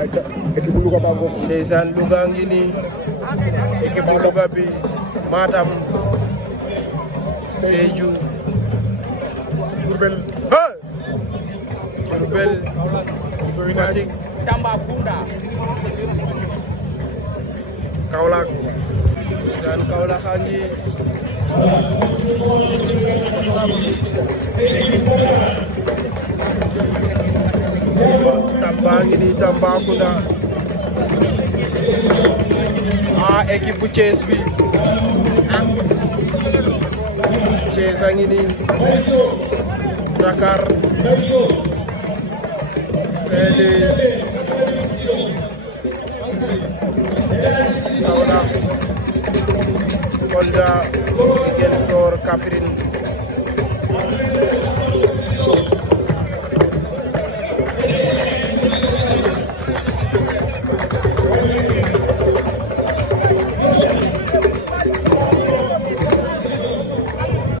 ayca équipe bu Louga baa ngoog. ndeysaan Louga ngi nii équipe bu Louga bi Matam Sédhiou Diourbel Diourbel Fatick Tambacounda Kaolack ndeysaan Kaolack a ngi Tamba ngi nii Tambacounda équipe bu Thiès bi Thiès a ngi nii Dakar Sény Kaolack Kolda Ziguinchor Kaffrine